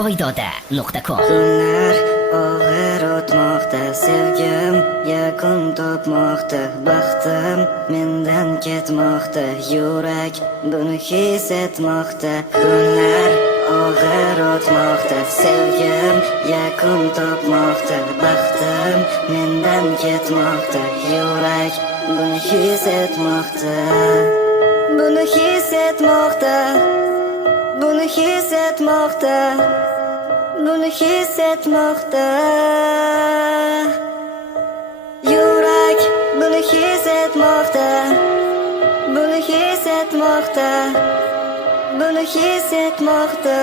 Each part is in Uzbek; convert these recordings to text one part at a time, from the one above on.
voydoda.com. Kunlar og'ir o'tmoqda, sevgim yakun topmoqda, baxtim mendan ketmoqda, yurak buni his etmoqda. Kunlar og'ir o'tmoqda, sevgim yakun topmoqda, baxtim mendan ketmoqda, yurak buni his etmoqda. Buni his etmoqda, buni his etmoqda, buni his etmoqda. Yurak buni his etmoqda, buni his etmoqda, buni his etmoqda.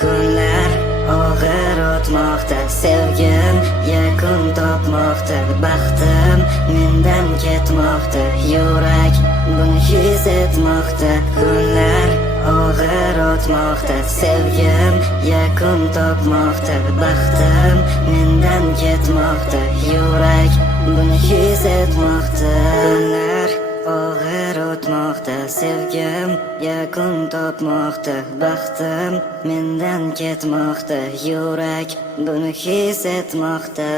Kunlar og'ir o'tmoqda, sevgim yakun topmoqda, baxtim mendan ketmoqda, yurak buni his etmoqda. Kunlar og'ir o'tmoqda, sevgim yakun topmoqda, baxtim mendan ketmoqda, yurak buni his etmoqda. Kunlar og'ir o'tmoqda, sevgim yakun topmoqda, baxtim mendan ketmoqda, yurak buni his etmoqda.